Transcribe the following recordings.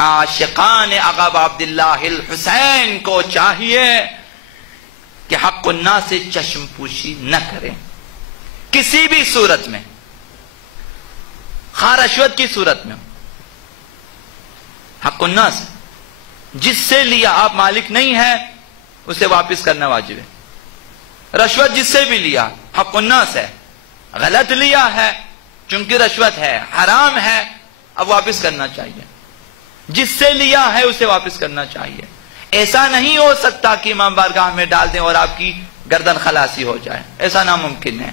عاشقان آقا عبداللہ الحسین کو چاہیے کہ حق الناس سے چشم پوشی نہ کریں کسی بھی صورت میں، خواہ رشوت کی صورت میں. حق الناس جس سے لیا، آپ مالک نہیں ہیں، اسے واپس کرنا واجب ہے. رشوت جس سے بھی لیا حق الناس ہے، غلط لیا ہے چونکہ رشوت ہے، حرام ہے، اب واپس کرنا چاہیے. جس سے لیا ہے اسے واپس کرنا چاہیے. ایسا نہیں ہو سکتا کہ امام بارگاہ میں ڈال دیں اور آپ کی گردن خلاصی ہو جائے، ایسا ناممکن ہے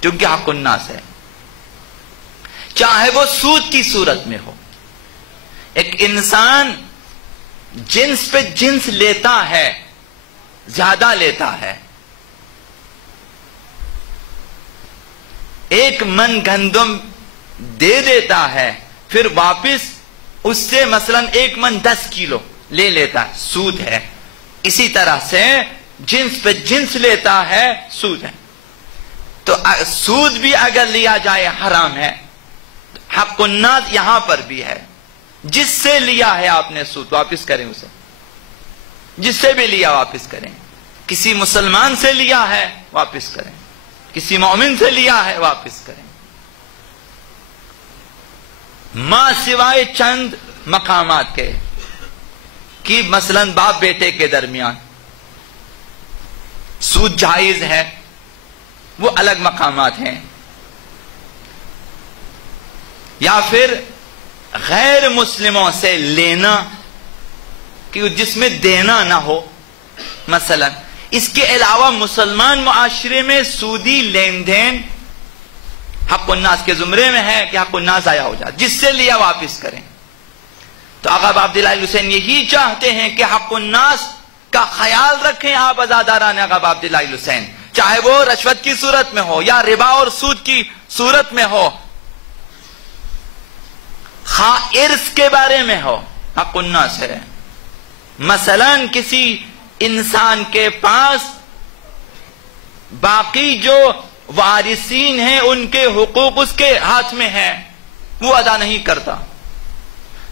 کیونکہ حق الناس ہے. چاہے وہ سود کی صورت میں ہو، ایک انسان جنس پہ جنس لیتا ہے، زیادہ لیتا ہے. ایک من گندم دے دیتا ہے، پھر واپس اس سے مثلا 1 من 10 کلو لے لیتا ہے، سود ہے. اسی طرح سے جنس پہ جنس لیتا ہے، سود ہے. تو سود بھی اگر لیا جائے حرام ہے. حق الناس یہاں پر بھی ہے. جس سے لیا ہے آپ نے سود، واپس کریں اسے. جس سے بھی لیا واپس کریں. کسی مسلمان سے لیا ہے واپس کریں، کسی مومن سے لیا ہے واپس کریں. ماں سوائے چند مقامات کے کہ مثلا باپ بیٹے کے درمیان سود جائز ہے، وہ الگ مقامات ہیں. یا پھر غیر مسلموں سے لینا کہ جس میں دینا نہ ہو مثلا. اس کے علاوہ مسلمان معاشرے میں سودی لین دین حق الناس کے زمرے میں ہے کہ حق الناس ضائع ہو جائے. جس سے لیا واپس کریں. تو آقا عبداللہ حسین یہی چاہتے ہیں کہ حق الناس کا خیال رکھیں آپ عزاداران آقا عبداللہ حسین، چاہے وہ رشوت کی صورت میں ہو یا ربا اور سود کی صورت میں ہو، خواہ ارث کے بارے میں ہو، حق الناس ہے. مثلا کسی انسان کے پاس باقی جو وارثین ہیں ان کے حقوق اس کے ہاتھ میں ہیں، وہ ادا نہیں کرتا.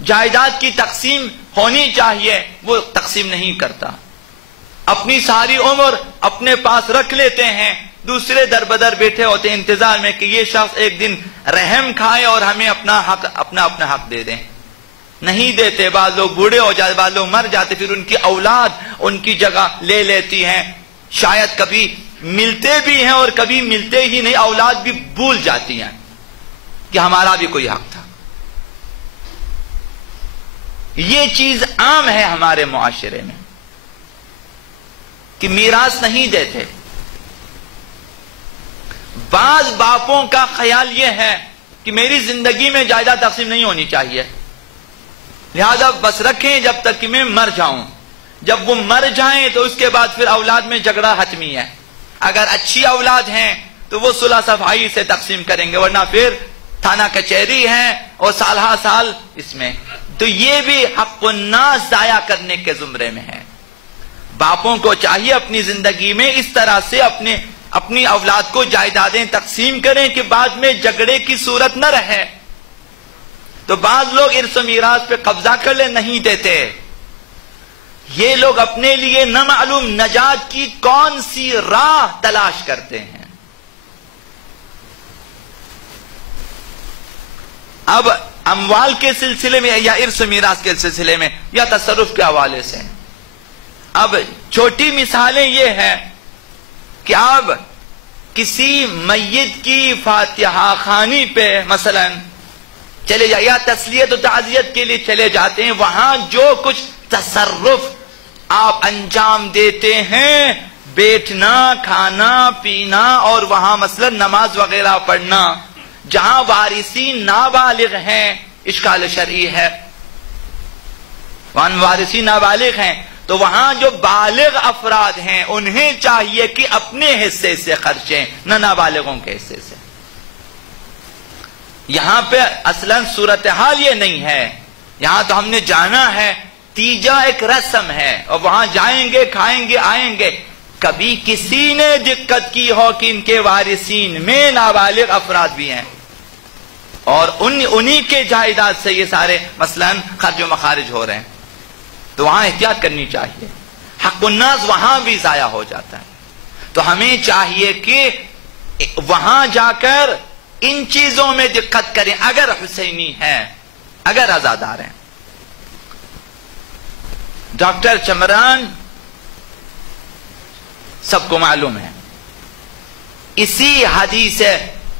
جائیداد کی تقسیم ہونی چاہیے، وہ تقسیم نہیں کرتا. اپنی ساری عمر اپنے پاس رکھ لیتے ہیں، دوسرے در بدر بیٹھے ہوتے ہیں انتظار میں کہ یہ شخص ایک دن رحم کھائے اور ہمیں اپنا حق دے دیں. نہیں دیتے. بعض لوگ بوڑھے ہو جاتے، بعض لوگ مر جاتے، پھر ان کی اولاد ان کی جگہ لے لیتی ہیں. شاید کبھی ملتے بھی ہیں اور کبھی ملتے ہی نہیں، اولاد بھی بھول جاتی ہیں کہ ہمارا بھی کوئی حق تھا. یہ چیز عام ہے ہمارے معاشرے میں کہ میراث نہیں دیتے. بعض باپوں کا خیال یہ ہے کہ میری زندگی میں جائیداد تقسیم نہیں ہونی چاہیے، لہذا بس رکھیں جب تک کہ میں مر جاؤں. جب وہ مر جائیں تو اس کے بعد پھر اولاد میں جھگڑا حتمی ہے. اگر اچھی اولاد ہیں تو وہ صلح صفائی سے تقسیم کریں گے، ورنہ پھر تھانہ کچہری ہے اور سال ہا سال اس میں. تو یہ بھی حق الناس ضائع کرنے کے زمرے میں ہے. باپوں کو چاہیے اپنی زندگی میں اس طرح سے اپنی اولاد کو جائیدادیں تقسیم کریں کہ بعد میں جھگڑے کی صورت نہ رہے. تو بعض لوگ ارث و میراث پہ قبضہ کر لے، نہیں دیتے. یہ لوگ اپنے لیے نہ معلوم نجات کی کون سی راہ تلاش کرتے ہیں. اب اموال کے سلسلے میں یا ارث و میراث کے سلسلے میں یا تصرف کے حوالے سے اب چھوٹی مثالیں یہ ہیں کہ آپ کسی میت کی فاتحہ خوانی پہ مثلا چلے جائیں یا تسلیت و تعزیت کے لیے چلے جاتے ہیں، وہاں جو کچھ تصرف آپ انجام دیتے ہیں، بیٹھنا، کھانا، پینا اور وہاں مثلا نماز وغیرہ پڑھنا، جہاں وارثین نابالغ ہیں اشکال شرعی ہے، وہاں وارثین نابالغ ہیں، تو وہاں جو بالغ افراد ہیں انہیں چاہیے کہ اپنے حصے سے خرچیں، نہ نابالغوں کے حصے سے. یہاں پہ اصلا صورتحال یہ نہیں ہے. یہاں تو ہم نے جانا ہے، تیجا ایک رسم ہے اور وہاں جائیں گے، کھائیں گے، آئیں گے. کبھی کسی نے دقت کی ہو کہ ان کے وارثین میں نابالغ افراد بھی ہیں اور انہی کے جائیداد سے یہ سارے مثلاً خرج و مخارج ہو رہے ہیں، تو وہاں احتیاط کرنی چاہیے. حق الناس وہاں بھی ضائع ہو جاتا ہے. تو ہمیں چاہیے کہ وہاں جا کر ان چیزوں میں دقت کریں اگر حسینی ہیں، اگر عزادار ہیں. ڈاکٹر چمران سب کو معلوم ہے اسی حدیث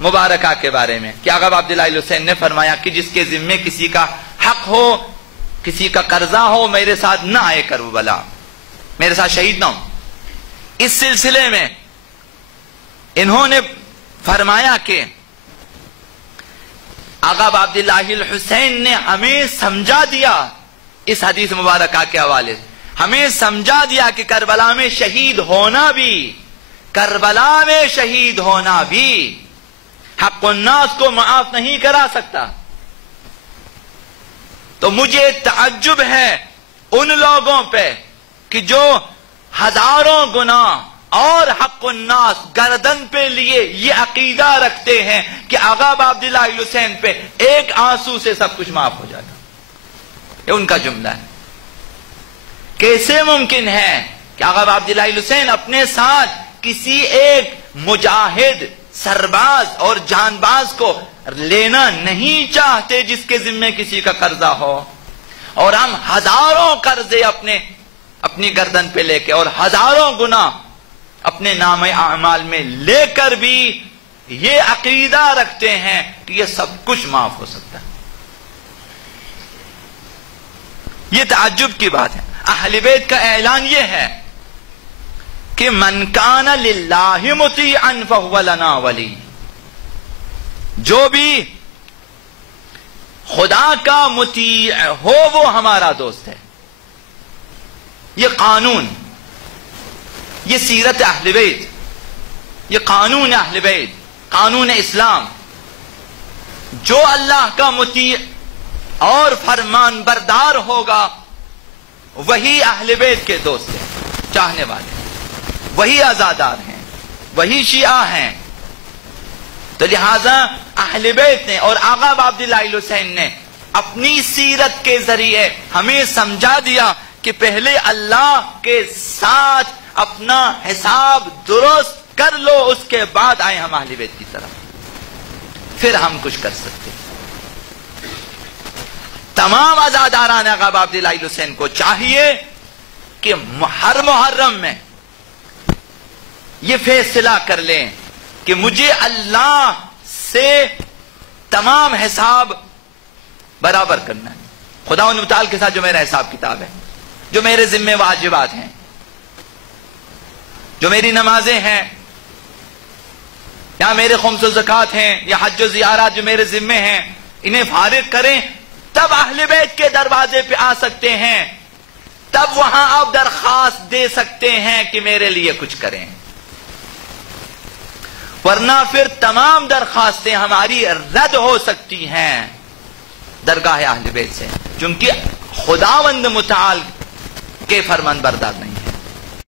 مبارکہ کے بارے میں کہ آقا عبداللہ حسین نے فرمایا کہ جس کے ذمے کسی کا حق ہو، کسی کا قرضہ ہو، میرے ساتھ نہ آئے کربلا، میرے ساتھ شہید نہ ہو. اس سلسلے میں انہوں نے فرمایا کہ آقا عبداللہ الحسین نے ہمیں سمجھا دیا، اس حدیث مبارکہ کے حوالے سے ہمیں سمجھا دیا کہ کربلا میں شہید ہونا بھی، کربلا میں شہید ہونا بھی حق الناس کو معاف نہیں کرا سکتا. تو مجھے تعجب ہے ان لوگوں پہ کہ جو ہزاروں گناہ اور حق الناس گردن پہ لیے یہ عقیدہ رکھتے ہیں کہ آقا عبداللہ حسین پہ ایک آنسو سے سب کچھ معاف ہو جاتا. یہ ان کا جملہ ہے. کیسے ممکن ہے کہ آقا عبداللہ حسین اپنے ساتھ کسی ایک مجاہد سرباز اور جان باز کو لینا نہیں چاہتے جس کے ذمے کسی کا قرضہ ہو، اور ہم ہزاروں قرضے اپنی گردن پہ لے کے اور ہزاروں گناہ اپنے نام اعمال میں لے کر بھی یہ عقیدہ رکھتے ہیں کہ یہ سب کچھ معاف ہو سکتا ہے. یہ تعجب کی بات ہے. اہل بیت کا اعلان یہ ہے کہ من کان للہ مطیعا فہو لنا ولی، جو بھی خدا کا مطیع ہو وہ ہمارا دوست ہے. یہ قانون، یہ سیرت اہل بیت، یہ قانون اہل بیت، قانون اسلام. جو اللہ کا مطیع اور فرمان بردار ہوگا وہی اہل بیت کے دوست ہیں، چاہنے والے، وہی عزادار ہیں، وہی شیعہ ہیں. تو لہذا اہل بیت نے اور آقا عبداللہ حسین نے اپنی سیرت کے ذریعے ہمیں سمجھا دیا کہ پہلے اللہ کے ساتھ اپنا حساب درست کر لو، اس کے بعد آئے ہم اہل بیت کی طرف، پھر ہم کچھ کر سکتے. تمام عزاداران آقا عبداللہ حسین کو چاہیے کہ ہر محرم میں یہ فیصلہ کر لیں کہ مجھے اللہ سے تمام حساب برابر کرنا ہے. خدا و تعالی کے ساتھ جو میرا حساب کتاب ہے، جو میرے ذمہ واجبات ہیں، جو میری نمازیں ہیں، یا میرے خمس و زکوٰۃ ہیں، یا حج و زیارات جو میرے ذمے ہیں، انہیں فارغ کریں. تب اہل بیت کے دروازے پہ آ سکتے ہیں، تب وہاں آپ درخواست دے سکتے ہیں کہ میرے لیے کچھ کریں. ورنہ پھر تمام درخواستیں ہماری رد ہو سکتی ہیں درگاہ اہل بیت سے، چونکہ خداوند متعال کے فرمان بردار نہیں.